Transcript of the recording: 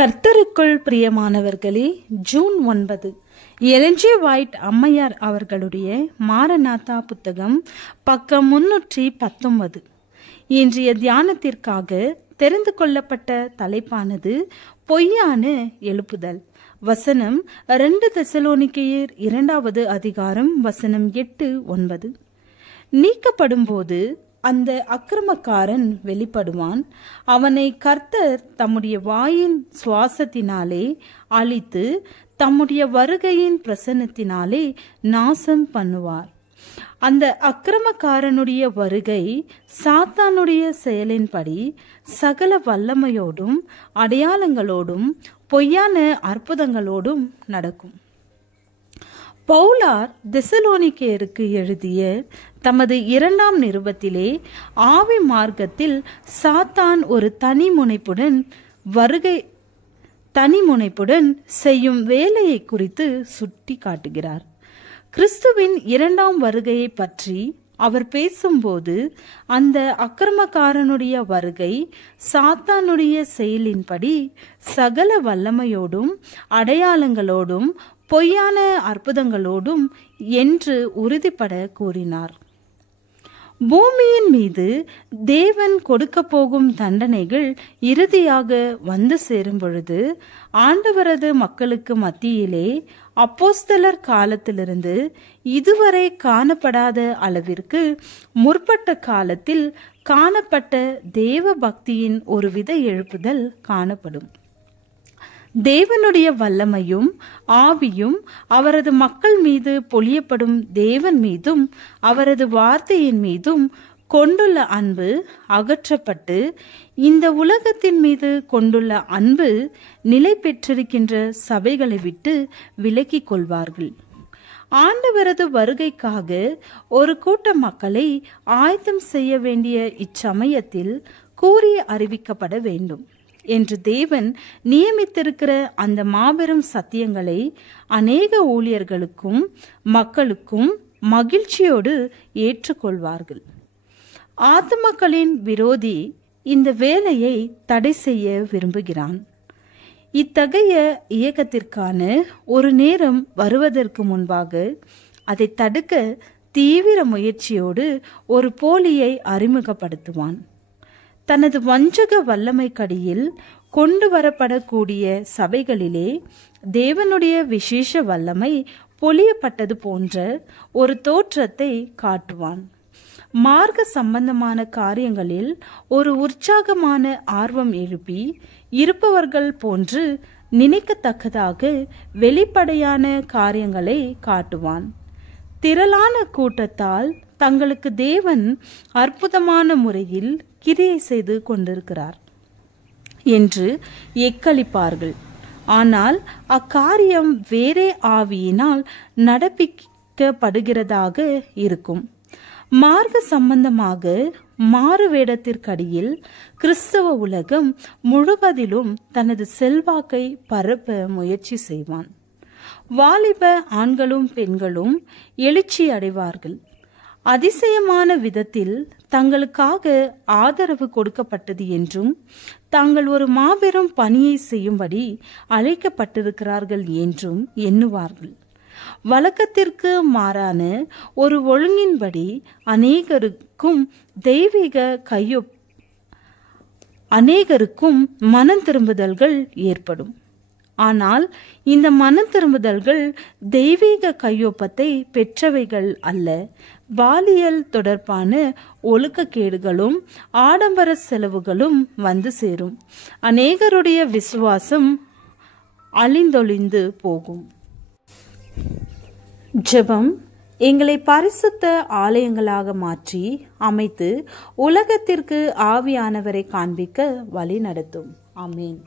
கர்த்தருக்குள் பிரியமானவர்களே, June 9 Elon G white அம்மையார் அவர்களுடைய மாரநாதா புத்தகம், பக்கம் 319. இன்றைய தியானத்திற்காக தெரிந்து கொள்ளப்பட்ட தலைப்பானது பொய்யான எழுப்புதல். வசனம் 2 தெசலோனிக்கேயர் 2வது அதிகாரம் வசனம் 8-9. நீக்கப்படும் போது அந்த அக்கிரமக்காரன் வெளிப்படுவான். அவனை கர்த்தர் தம்முடைய வாயின் சுவாசத்தினாலே அழித்து தம்முடைய வருகையின் பிரசன்னத்தினாலே நாசம் பண்ணுவார். அந்த அக்கிரமக்காரனுடைய வருகை சாத்தானுடைய செயலின்படி சகல வல்லமையோடும் அடையாளங்களோடும் பொய்யான அற்புதங்களோடும் நடக்கும். பவுலார் தெசலோனிக்கேயருக்கு எழுதிய தமது 2ஆம் நிருபத்திலே ஆவி மார்க்கத்தில் சாத்தான் ஒரு தனிமுனைப்புடன் செய்யும் வேலையை குறித்து சுட்டி காட்டுகிறார். கிறிஸ்துவின் 2ஆம் வருகையை பற்றி அவர் பேசும்போது அந்த அக்கிரமக்காரனுடைய வருகை சாத்தானுடைய செயலின்படி சகல வல்லமையோடும் அடையாளங்களோடும் பொய்யான அற்புதங்களோடும் என்று உறுதிப்பட கூறினார். பூமியின் மீது தேவன் கொடுக்க போகும் தண்டனைகள் இறுதியாக வந்து சேரும் பொழுது ஆண்டவரது மக்களுக்கு மத்தியிலே அப்போஸ்தலர் காலத்திலிருந்து இதுவரை காணப்படாத அளவிற்கு முற்பட்ட காலத்தில் காணப்பட்ட தேவ பக்தியின் ஒருவித எழுப்புதல் காணப்படும். தேவனுடைய வல்லமையும் ஆவியும் அவரது மக்கள் மீது பொழியப்படும் தேவன் மீதும் அவரது வார்த்தையின் மீதும் கொண்டுள்ள அன்பு அகற்றப்பட்டு இந்த உலகத்தின் மீது கொண்டுள்ள அன்பு நிலை பெற்றிருக்கின்ற சபைகளை விட்டு விலக்கிக் கொள்வார்கள். ஆண்டவரது வருகைக்காக ஒரு கூட்ட மக்களை ஆயத்தம் செய்ய வேண்டிய இச்சமயத்தில் கூறி அறிவிக்கப்பட வேண்டும் என்று தேவன் நியமித்திருக்கிற அந்த மாபெரும் சத்தியங்களை அநேக ஊழியர்களுக்கும் மக்களுக்கும் மகிழ்ச்சியோடு ஏற்றுக்கொள்வார்கள். ஆத்துமக்களின் விரோதி இந்த வேலையை தடை செய்ய விரும்புகிறான். இத்தகைய இயக்கத்திற்கான ஒரு நேரம் வருவதற்கு முன்பாக அதை தடுக்க தீவிர முயற்சியோடு ஒரு போலியை அறிமுகப்படுத்துவான். தனது வஞ்சக வல்லமை கடியில் கொண்டு வரப்படக்கூடிய சபைகளிலே தேவனுடைய விசேஷ வல்லமை பொழியப்பட்டது போன்ற ஒரு தோற்றத்தை காட்டுவான். மார்க்க சம்பந்தமான காரியங்களில் ஒரு உற்சாகமான ஆர்வம் எழுப்பி இருப்பவர்கள் போன்று நினைக்கத்தக்கதாக வெளிப்படையான காரியங்களை காட்டுவான். திரளான கூட்டத்தால் தங்களுக்கு தேவன் அற்புதமான முறையில் கிரியை செய்து கொண்டிருக்கிறார் என்று எக்களிப்பார்கள். ஆனால் அக்காரியம் வேறே ஆவியினால் நடப்பிக்கப்படுகிறதாக இருக்கும். மார்க்க சம்பந்தமாக மாறு வேடத்திற்கடியில் கிறிஸ்தவ உலகம் முழுவதிலும் தனது செல்வாக்கை பரப்ப முயற்சி செய்வான். வாலிப ஆண்களும் பெண்களும் எழுச்சி அடைவார்கள். அதிசயமான விதத்தில் தங்களுக்காக ஆதரவு கொடுக்கப்பட்டது என்றும் தாங்கள் ஒரு மாபெரும் பணியை செய்யும்படி அழைக்கப்பட்டிருக்கிறார்கள் என்றும் எண்ணுவார்கள். வழக்கத்திற்கு மாறான ஒரு ஒழுங்கின்படி அநேகருக்கும் மனம் திரும்புதல்கள் ஏற்படும். ஆனால் இந்த மனம் திரும்புதல்கள் தெய்வீக கையொப்பத்தை பெற்றவைகள் அல்ல. பாலியல் தொடர்பான ஒழுக்கக்கேடுகளும் ஆடம்பர செலவுகளும் வந்து சேரும். அநேகருடைய விசுவாசம் அழிந்தொழிந்து போகும். ஜெபம். எங்களை பரிசுத்த ஆலயங்களாக மாற்றி அமைத்து உலகத்திற்கு ஆவியானவரை காண்பிக்க வழி நடத்தும். ஆமேன்.